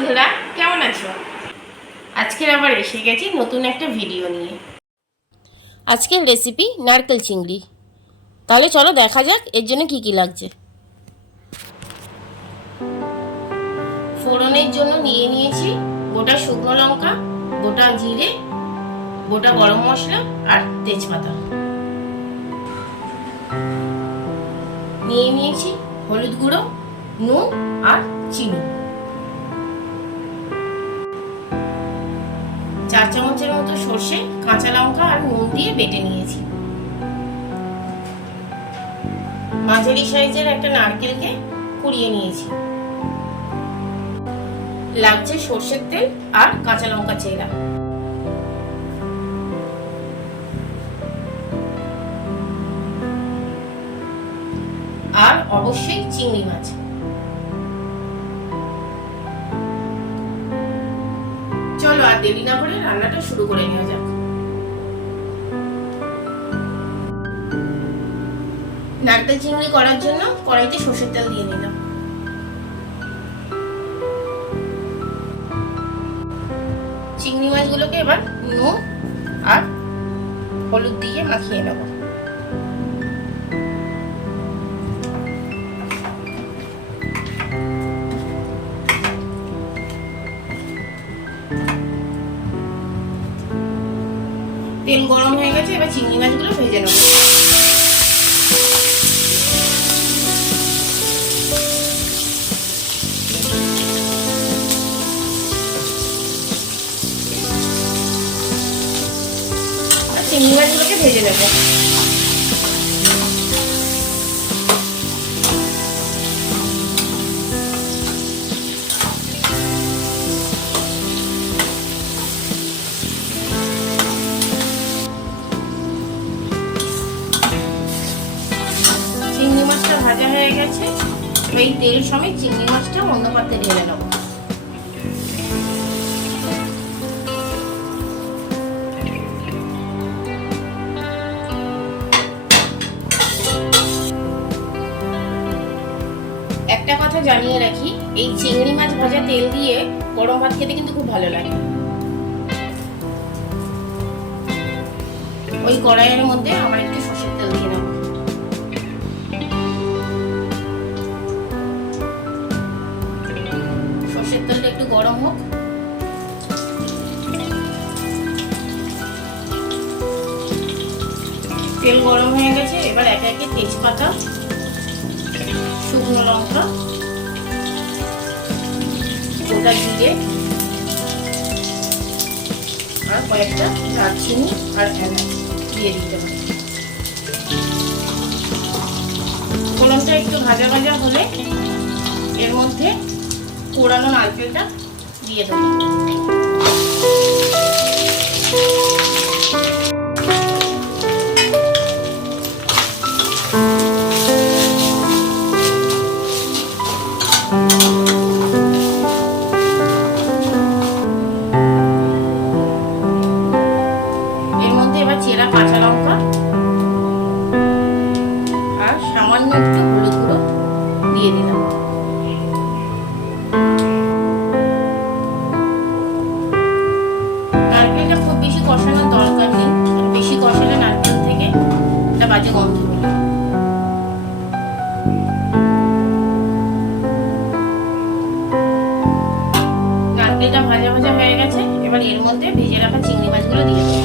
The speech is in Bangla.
বন্ধুরা, কেমন আছো? আজকে আবার এসে গেছি নতুন একটা ভিডিও নিয়ে। আজকের রেসিপি নারকেল চিংড়ি। তাহলে চলো দেখা যাক এর জন্য কি কি লাগছে। ফোড়নের জন্য নিয়েছি গোটা শুকনো লঙ্কা, গোটা জিরে, গোটা গরম মশলা আর তেজপাতা। নিয়েছি হলুদ গুঁড়ো, নুন আর চিনি। 4 চামচের মতো সর্ষে, কাঁচা লঙ্কা আর নুন দিয়ে বেটে নিয়েছি। মাঝারি সাইজের একটা নারকেলকে কুড়িয়ে নিয়েছি। লাগছে সর্ষের তেল আর কাঁচা লঙ্কা চেরা। আর অবশ্যই চিংড়ি মাছ। চলো আর দেরি না করে রান্নাটা শুরু করে নেওয়া যাক। নারকেল চিংড়ি করার জন্য কড়াইতে সর্ষের তেল দিয়ে নিলাম। চিংড়ি মাছগুলোকে এবার নুন আর হলুদ দিয়ে মাখিয়ে নেব। তেল গরম হয়ে গেছে, এবার চিংড়ি মাছগুলো ভেজে নেব। চিংড়ি মাছগুলোকে ভেজে নেব। চিংড়ি মাছটা ভাজা হয়ে গেছে, এই তেল সমেত চিংড়ি মাছটা অন্য পাত্রে ঢেলে নেব। একটা কথা জানিয়ে রাখি, এই চিংড়ি মাছ ভাজা তেল দিয়ে গরম ভাত খেতে কিন্তু খুব ভালো লাগে। ওই কড়াইয়ের মধ্যে আমার একটু সর্ষের তেল দিয়ে নেব। সর্ষের তেলটা একটু গরম হোক। তেল গরম হয়ে গেছে, এবার একে একে তেজপাতা, শুকনো লঙ্কা, গোটা জিরে আর কয়েকটা দারচিনি আর এলাচ দিয়ে দিতে হবে। ফোড়নটা একটু ভাজা ভাজা হলে এর মধ্যে কোড়ানো নারকেলটা দিয়ে দেবো। চেরা কাঁচা লঙ্কা আর সামান্য একটু হলুদ গুঁড়ো দিয়ে দিলাম। নারকেলটা খুব বেশি কষানোর দরকার নেই, বেশি কষালে নারকেল থেকে একটা বাজে গন্ধ বেরোয়। নারকেলটা ভাজা ভাজা হয়ে গেছে, এবার এর মধ্যে ভেজে রাখা চিংড়ি মাছগুলো দিয়ে দেবো।